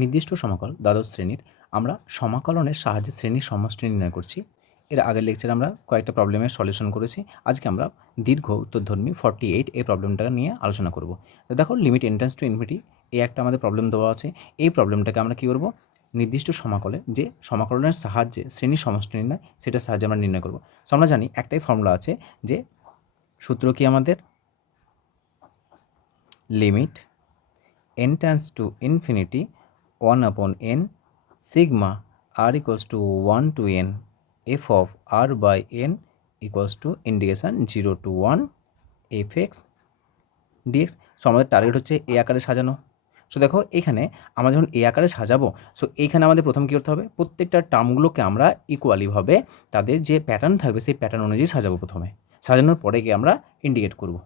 নির্দিষ্ট সমাকল, দ্বাদশ শ্রেণির, আমরা সমাকলনের সাহায্যে শ্রেণির সমষ্টি নির্ণয় করছি। এর আগের লেকচারে আমরা কয়েকটা প্রবলেমের সলিউশন করেছি। আজকে আমরা দীর্ঘ উত্তরধর্মী ফর্টি এইট এই প্রবলেমটা নিয়ে আলোচনা করব। দেখো লিমিট এন্ট্রান্স টু ইনফিনিটি এই একটা আমাদের প্রবলেম দেওয়া আছে। এই প্রবলেমটাকে আমরা কী করব? নির্দিষ্ট সমাকলে যে সমাকলনের সাহায্যে শ্রেণির সমষ্টি নির্ণয়, সেটার সাহায্যে আমরা নির্ণয় করব। সো আমরা জানি একটাই ফর্মুলা আছে যে সূত্র কি আমাদের? Limit n to to infinity 1 upon n, sigma r equals to 1 to n, f of r by n equals to integration 0 to 1 fx dx so আমাদের টার্গেট হচ্ছে এ আকারে সাজানো। সো দেখো, এখানে আমরা যখন এ আকারে সাজাবো সো এইখানে আমাদের প্রথম কী করতে হবে? প্রত্যেকটা টার্মগুলোকে আমরা ইকুয়ালিভাবে তাদের যে প্যাটার্ন থাকবে, সেই প্যাটার্ন অনুযায়ী সাজাবো প্রথমে। সাজানোর পরে গিয়ে আমরা ইন্ডিকেট করব।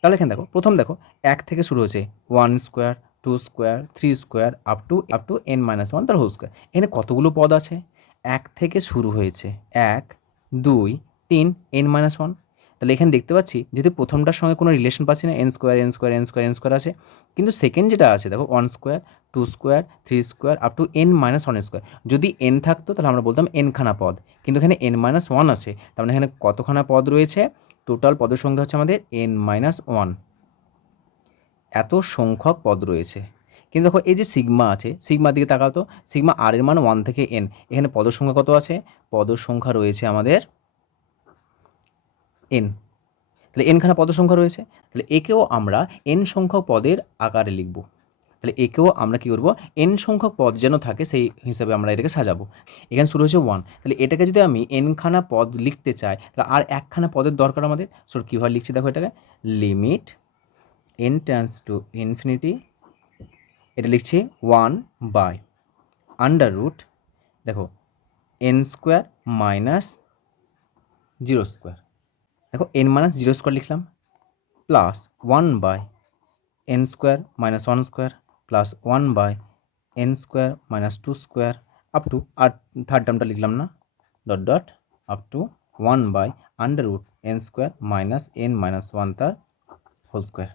তাহলে এখানে দেখো, প্রথম দেখো, এক থেকে শুরু হচ্ছে one square two square, three square up to up to N minus one তার হোল স্কোয়ার এখানে কতগুলো পদ আছে? এক থেকে শুরু হয়েছে। এক, দুই, তিন এন মাইনাস ওয়ান তাহলে এখানে দেখতে পাচ্ছি, যেহেতু প্রথমটার সঙ্গে কোনো রিলেশন পাচ্ছি না N square N square N square N square আছে। কিন্তু সেকেন্ড যেটা আছে, দেখো one square two square three square up to N minus one square যদি এন থাকতো, তাহলে আমরা বলতাম এনখানা পদ। কিন্তু এখানে এন মাইনাস ওয়ান আছে। তার মানে এখানে কতখানা পদ রয়েছে? টোটাল পদের সংখ্যা হচ্ছে আমাদের এন মাইনাস ওয়ান এত সংখ্যক পদ রয়েছে। কিন্তু দেখো, এই যে সিগমা আছে, সিগমার দিকে তাকাও তো, সিগমা আর এর মান ওয়ান থেকে এন এখানে পদ সংখ্যা কত আছে? পদ সংখ্যা রয়েছে আমাদের এন তাহলে এনখানা পদ সংখ্যা রয়েছে। তাহলে একেও আমরা এন সংখ্যক পদের আকারে লিখব। তাহলে একেও আমরা কী করব? এন সংখ্যক পদ যেন থাকে, সেই হিসাবে আমরা এটাকে সাজাবো। এখানে শুরু হচ্ছে ওয়ান তাহলে এটাকে যদি আমি এনখানা পদ লিখতে চাই, তাহলে আর একখানা পদের দরকার আমাদের? সো কীভাবে লিখছি দেখো এটাকে? Limit N tends to infinity এটা লিখছি ওয়ান বাই আন্ডার রুট দেখো N square minus zero square দেখো এন মাইনাস জিরো স্কোয়ার লিখলাম plus one by N square minus one square plus one by N square minus two square up to R third টার্মটা লিখলাম না dot dot up to one by under root N square minus N minus one তার whole square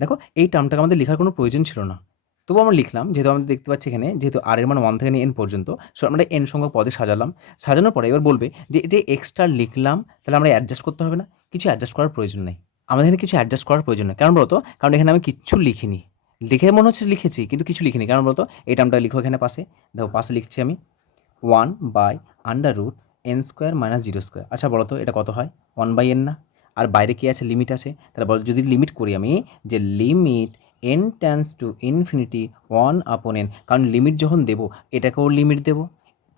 দেখো, এই টার্মটাকে আমাদের লেখার কোনো প্রয়োজন ছিল না। তবু আমরা লিখলাম, যেহেতু আমরা দেখতে পাচ্ছি এখানে, যেহেতু আর এর মান ওয়ান থেকে এন পর্যন্ত সো আমরা এন সংখ্যক পদে সাজালাম। সাজানোর পরে এবার বলবে যে, এটা এক্সট্রা লিখলাম, তাহলে আমরা অ্যাডজাস্ট করতে হবে না। কিছু অ্যাডজাস্ট করার প্রয়োজন নেই। আমাদের এখানে কিছু অ্যাডজাস্ট করার প্রয়োজন নেই। কারণ বলতো, কারণ এখানে আমি কিচ্ছু লিখিনি। লিখে মনে হচ্ছে লিখেছি, কিন্তু কিছু লিখিনি। কারণ বলতো, এই টার্মটা লিখো এখানে পাশে। দেখো, পাশে লিখছি আমি one by under root N square minus zero square আচ্ছা বলো তো এটা কত হয়? ওয়ান বাই এন না? আর বাইরে কী আছে? লিমিট আছে? তাহলে বলো, যদি লিমিট করি আমি, যে limit N tends to infinity one upon N কারণ লিমিট যখন দেবো, এটাকেও লিমিট দেবো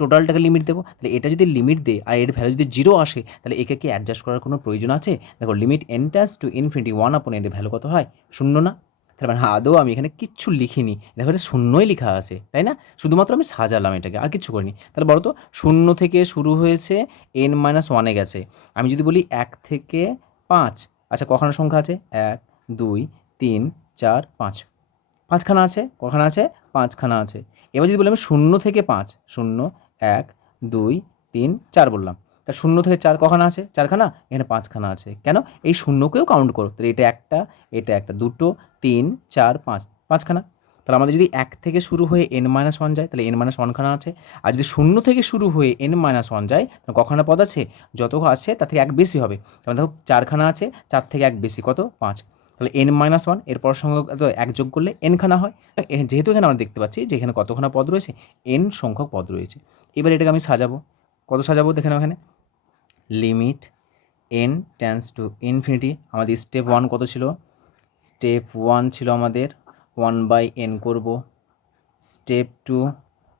টোটালটাকে লিমিট দেবো, তাহলে এটা যদি লিমিট দেয়, আর এর ভ্যালু যদি জিরো আসে, তাহলে একে কি অ্যাডজাস্ট করার কোনো প্রয়োজন আছে? দেখো limit N tends to infinity one upon এর ভ্যালু কত হয়? শূন্য না। তার মানে হ্যাঁ আদৌ আমি এখানে কিচ্ছু লিখিনি। দেখো, এটা শূন্যই লেখা আছে, তাই না? শুধুমাত্র আমি সাজালাম এটাকে, আর কিছু করিনি। তাহলে বলো তো, শূন্য থেকে শুরু হয়েছে এন মাইনাস ওয়ানে গেছে। আমি যদি বলি এক থেকে পাঁচ। আচ্ছা কখানা সংখ্যা আছে? এক, দুই, তিন, চার, পাঁচ। পাঁচখানা আছে? কখানা আছে? পাঁচখানা আছে। এবার যদি বলি আমি শূন্য থেকে পাঁচ, শূন্য, এক, দুই, তিন, চার বললাম। তা শূন্য থেকে চার কখানা আছে? চারখানা? এখানে পাঁচখানা আছে। কেন? এই শূন্যকেও কাউন্ট করো। তাহলে এটা একটা এটা একটা, দুটো, তিন, চার, পাঁচ। পাঁচখানা। তাহলে আমাদের যদি এক থেকে শুরু হয়ে এন মাইনাস ওয়ান যায়, তাহলে এন মাইনাস ওয়ানখানা আছে। আর যদি শূন্য থেকে শুরু হয়ে এন মাইনাস ওয়ান যায়, তাহলে কখানা পদ আছে? যত আছে, তার থেকে এক বেশি হবে। তাহলে দেখো চারখানা আছে, চার থেকে এক বেশি কত? পাঁচ। তাহলে এন মাইনাস ওয়ান এরপর তো এক যোগ করলে এনখানা হয়। যেহেতু এখানে আমরা দেখতে পাচ্ছি যে এখানে কতখানা পদ রয়েছে এন সংখ্যক পদ রয়েছে। এবার এটাকে আমি সাজাবো। কত সাজাবো? দেখে নাও এখানে। Limit N tends to infinity আমাদের স্টেপ ওয়ান কত ছিল? স্টেপ ওয়ান ছিল আমাদের ওয়ান বাই এন করব। স্টেপ টু,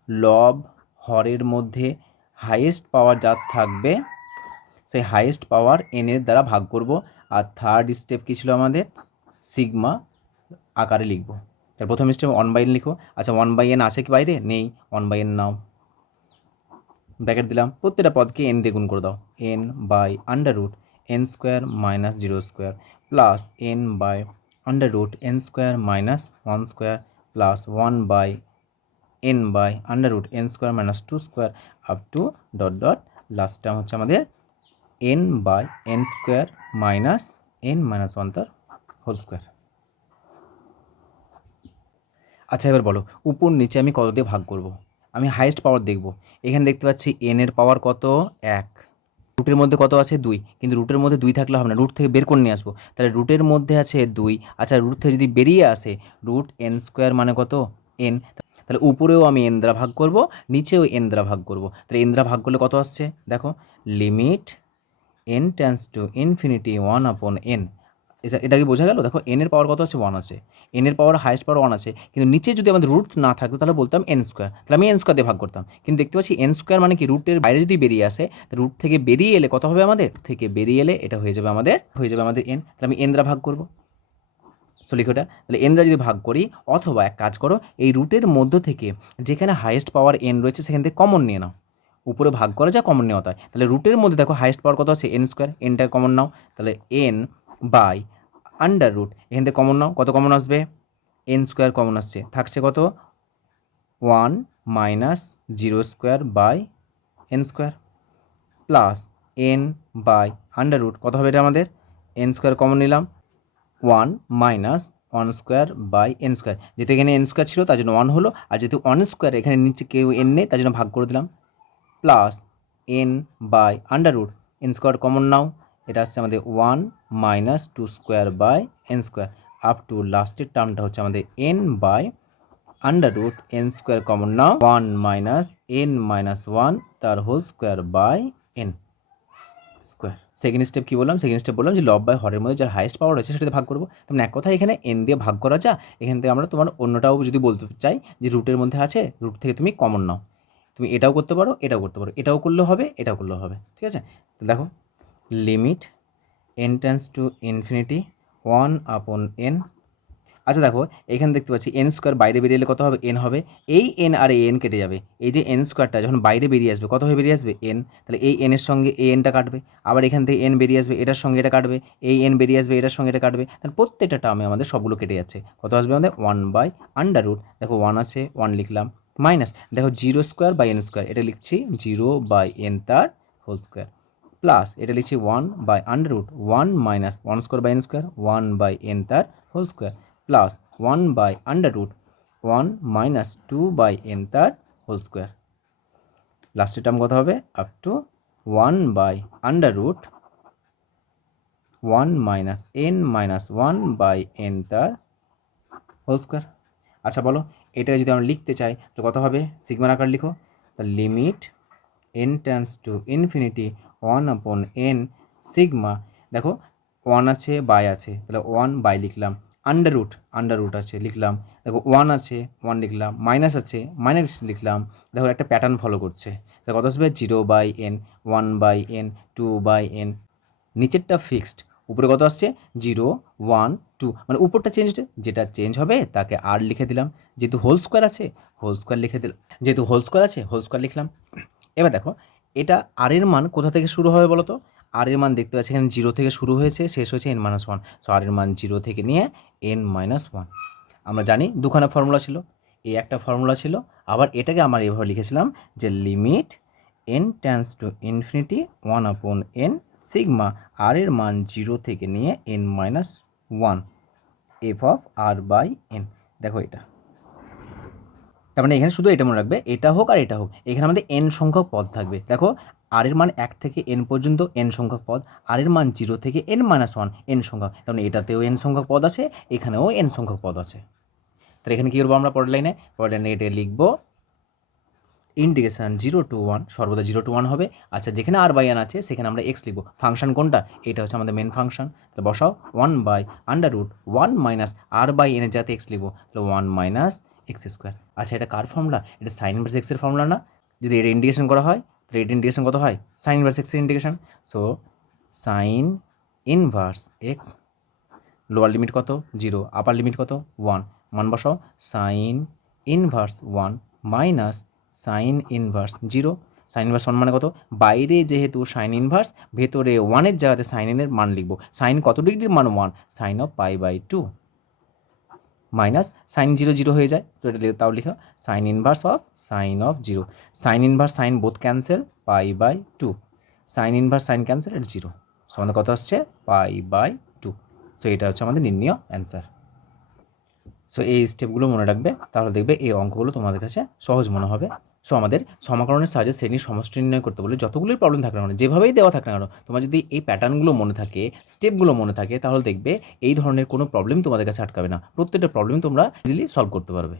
লব, হরের মধ্যে হাইয়েস্ট পাওয়ার যার থাকবে, সেই হাইয়েস্ট পাওয়ার এনের দ্বারা ভাগ করব। আর থার্ড স্টেপ কী ছিল আমাদের? সিগমা আকারে লিখব। তার প্রথম স্টেপ ওয়ান বাই এন লিখো। আচ্ছা ওয়ান বাই এন আছে কি বাইরে? নেই। ওয়ান বাই এন নাও। ব্র্যাকেট দিলাম। প্রত্যেকটা পদকে এন দিয়ে গুণ করে দাও। N by under root N square minus zero square plus N by under root N square minus one square plus one by N by under root N square minus two square up to dot dot last term হচ্ছে আমাদের N by N square minus N minus one তার whole square আচ্ছা এবার বলো, উপর নিচে আমি কত দিয়ে ভাগ করব? আমি হাইয়েস্ট পাওয়ার দেখব। এখানে দেখতে পাচ্ছি এন এর পাওয়ার কত? এক। রুটের মধ্যে কত আছে দুই? কিন্তু রুটের মধ্যে দুই থাকলে হবে না, রুট থেকে বের করে নিয়ে আসব। তাহলে রুটের মধ্যে আছে দুই আচ্ছা রুট থেকে যদি বেরিয়ে আসে, রুট এন স্কোয়ার মানে কত? এন তাহলে উপরেও আমি এন দ্বারা ভাগ করব, নিচেও এন দ্বারা ভাগ করব। তাহলে এন দ্বারা ভাগ করলে কত আসছে? দেখো limit N tends to infinity one upon N এটা এটা কি বোঝা গেল? দেখো এন এর পাওয়ার কত আছে? ওয়ান আছে। এন এর পাওয়ার হাইস্ট পাওয়ার ওয়ান আছে। কিন্তু নিচে যদি আমাদের রুট না থাকতো, তাহলে বলতাম এন স্কোয়ার তাহলে আমি এন স্কোয়ার দিয়ে ভাগ করতাম। কিন্তু দেখতে পাচ্ছি এন স্কোয়ার মানে কি? রুটের বাইরে যদি বেরিয়ে আসে রুট থেকে বেরিয়ে এলে কত হবে আমাদের? থেকে বেরিয়ে এলে এটা হয়ে যাবে আমাদের, হয়ে যাবে আমাদের এন তাহলে আমি এন দ্বারা ভাগ করব। সো লিখোটা তাহলে এন যদি ভাগ করি, অথবা এক কাজ করো, এই রুটের মধ্য থেকে যেখানে হাইয়েস্ট পাওয়ার এন রয়েছে, সেখান থেকে কমন নিয়ে নাও। উপরে ভাগ করা, যা কমন নেওয়া হয় তাহলে রুটের মধ্যে দেখো হাইয়েস্ট পাওয়ার কত আছে? এন স্কোয়ার এনটা কমন নাও। তাহলে এন বাই আন্ডার রুট এখান থেকে কমন নাও, কত কমন আসবে? এন স্কোয়ার কমন আসছে, থাকছে কত? One minus zero square by N square plus N by under root কত হবে এটা আমাদের? এন স্কোয়ার কমন নিলাম one minus one square by N square যেহেতু এখানে এন স্কোয়ার ছিল, তার জন্য ওয়ান হলো, আর যেহেতু ওয়ান স্কোয়ার এখানে নিচে কেউ এন নেই, তার জন্য ভাগ করে দিলাম plus N by under root N square common নাও এটা আসছে আমাদের one minus two square by N square up to লাস্টের টার্মটা হচ্ছে আমাদের N by under root N square common now one minus N minus one তার whole square by N square second step কী বললাম? Second step বললাম যে লব by হরের মধ্যে যার হাইয়েস্ট পাওয়ার রয়েছে সেটাতে ভাগ করব। তেমন এক কথা এখানে এন দিয়ে ভাগ করা যা, এখান থেকে আমরা তোমার অন্যটাও যদি বলতে চাই যে রুটের মধ্যে আছে রুট থেকে তুমি কমন নাও। তুমি এটাও করতে পারো, এটাও করতে পারো। এটাও করলেও হবে, এটাও করলেও হবে। ঠিক আছে? দেখো limit N tends to infinity one upon N আচ্ছা দেখো, এখানে দেখতে পাচ্ছি এন স্কোয়ার বাইরে বেরিয়ে এলে কত হবে? এন হবে। এই এন আর এন কেটে যাবে। এই যে এন স্কোয়ারটা যখন বাইরে বেরিয়ে আসবে, কত হয়ে বেরিয়ে আসবে? এন তাহলে এই এনের সঙ্গে এই এনটা কাটবে। আবার এখান থেকে এন বেরিয়ে আসবে, এটার সঙ্গে এটা কাটবে। এই এন বেরিয়ে আসবে, এটার সঙ্গে এটা কাটবে। তাহলে প্রত্যেকটা টার্মে আমাদের সবগুলো কেটে যাচ্ছে। কত আসবে আমাদের? ওয়ান বাই আন্ডার রুট দেখো ওয়ান আছে ওয়ান লিখলাম। মাইনাস দেখো zero square by N square এটা লিখছি জিরো বাই এন তার হোল স্কোয়ার প্লাস এটা লিখছি one by under root one minus one square by N square one by N তার whole square plus one by under root one minus two by N তার whole square লাস্টের term কত হবে? Up to one by under root one minus N minus one by N তার whole square আচ্ছা বলো এটা যদি আমরা লিখতে চাই, তো কত হবে? সিগমার আকার লিখো। The limit N tends to infinity one upon N sigma দেখো ওয়ান আছে বাই আছে, তাহলে ওয়ান বাই লিখলাম আন্ডার রুট আন্ডার রুট আছে, লিখলাম, দেখো ওয়ান আছে ওয়ান লিখলাম মাইনাস আছে মাইনাস লিখলাম, দেখো, একটা প্যাটার্ন ফলো করছে, তাহলে কত আসবে zero by N one by N two by N নিচেরটা ফিক্সড উপরে কত আসছে জিরো ওয়ান টু মানে উপরটা চেঞ্জ যেটা চেঞ্জ হবে, তাকে আর লিখে দিলাম, যেহেতু হোল স্কোয়ার আছে হোল স্কোয়ার লিখে দিলাম, যেহেতু হোল স্কোয়ার আছে হোল স্কোয়ার লিখলাম, এবার দেখো এটা আর এর মান কোথা থেকে শুরু হবে বলো তো আর এর মান দেখতে পাচ্ছি এখানে জিরো থেকে শুরু হয়েছে, শেষ হয়েছে N minus one so R এর মান জিরো থেকে নিয়ে এন মাইনাস ওয়ান আমরা জানি দুখানা ফর্মুলা ছিল। এই একটা ফর্মুলা ছিল। আবার এটাকে আমার এভাবে লিখেছিলাম যে limit N tends to infinity one upon N sigma R এর মান জিরো থেকে নিয়ে N minus one F of R by N দেখো এটা। তার মানে এখানে শুধু এটা মনে রাখবে, এটা হোক আর এটা হোক, এখানে আমাদের এন সংখ্যক পদ থাকবে। দেখো আর এর মান এক থেকে এন পর্যন্ত এন সংখ্যক পদ আর এর মান জিরো থেকে এন মাইনাস ওয়ান এন সংখ্যক, তার মানে এটাতেও এন সংখ্যক পদ আছে, এখানেও এন সংখ্যক পদ আছে। তাহলে এখানে কী করব আমরা পরের লাইনে পরের লাইনে এটা লিখব ইন্টিগ্রেশন জিরো টু ওয়ান সর্বদা জিরো টু ওয়ান হবে। আচ্ছা যেখানে আর বাই এন আছে, সেখানে আমরা এক্স লিখব। ফাংশন কোনটা? এটা হচ্ছে আমাদের মেন ফাংশন তাহলে বসাও one by under root one minus R by এনের যাতে এক্স লিখব। তাহলে ওয়ান মাইনাস এক্স স্কোয়ার আচ্ছা এটা কার ফর্মুলা এটা সাইন ইনভার্স এক্সের ফর্মুলা না? যদি এটা ইন্টিগ্রেশন করা হয়, তাহলে এটা ইন্টিগ্রেশন কত হয়? সাইন ইনভার্স এক্সের integration so sine inverse X lower limit কত? জিরো আপার লিমিট কত? ওয়ান মান বসাও। Sine inverse one minus sine inverse zero sine inverse one মানে কত? বাইরে যেহেতু সাইন ইনভার্স ভেতরে ওয়ানের জায়গাতে সাইন ইনের মান লিখব। সাইন কত ডিগ্রির মান? One sine of pi by two minus sine zero zero হয়ে যায়। তো এটা তাও লিখো, sine inverse of, sine of zero. Sine inverse sine both cancel, pi by two. Sine inverse sine cancel, এটা জিরো। সো আমাদের কত আসছে? পাই বাই টু। সো এটা হচ্ছে আমাদের নির্ণয় অ্যান্সার সো এই স্টেপগুলো মনে রাখবে, তাহলে দেখবে এই অঙ্কগুলো তোমাদের কাছে সহজ মনে হবে। সো আমাদের সমাকরণের সাহায্যে শ্রেণির সমষ্টি নির্ণয় করতে বলে যতগুলোই প্রবলেম থাকে না কেন, যেভাবেই দেওয়া থাকে না কেন, তোমার যদি এই প্যাটার্নগুলো মনে থাকে স্টেপগুলো মনে থাকে, তাহলে দেখবে এই ধরনের কোনো প্রবলেম তোমাদের কাছে আটকাবে না। প্রত্যেকটা প্রবলেম তোমরা ইজিলি সলভ করতে পারবে।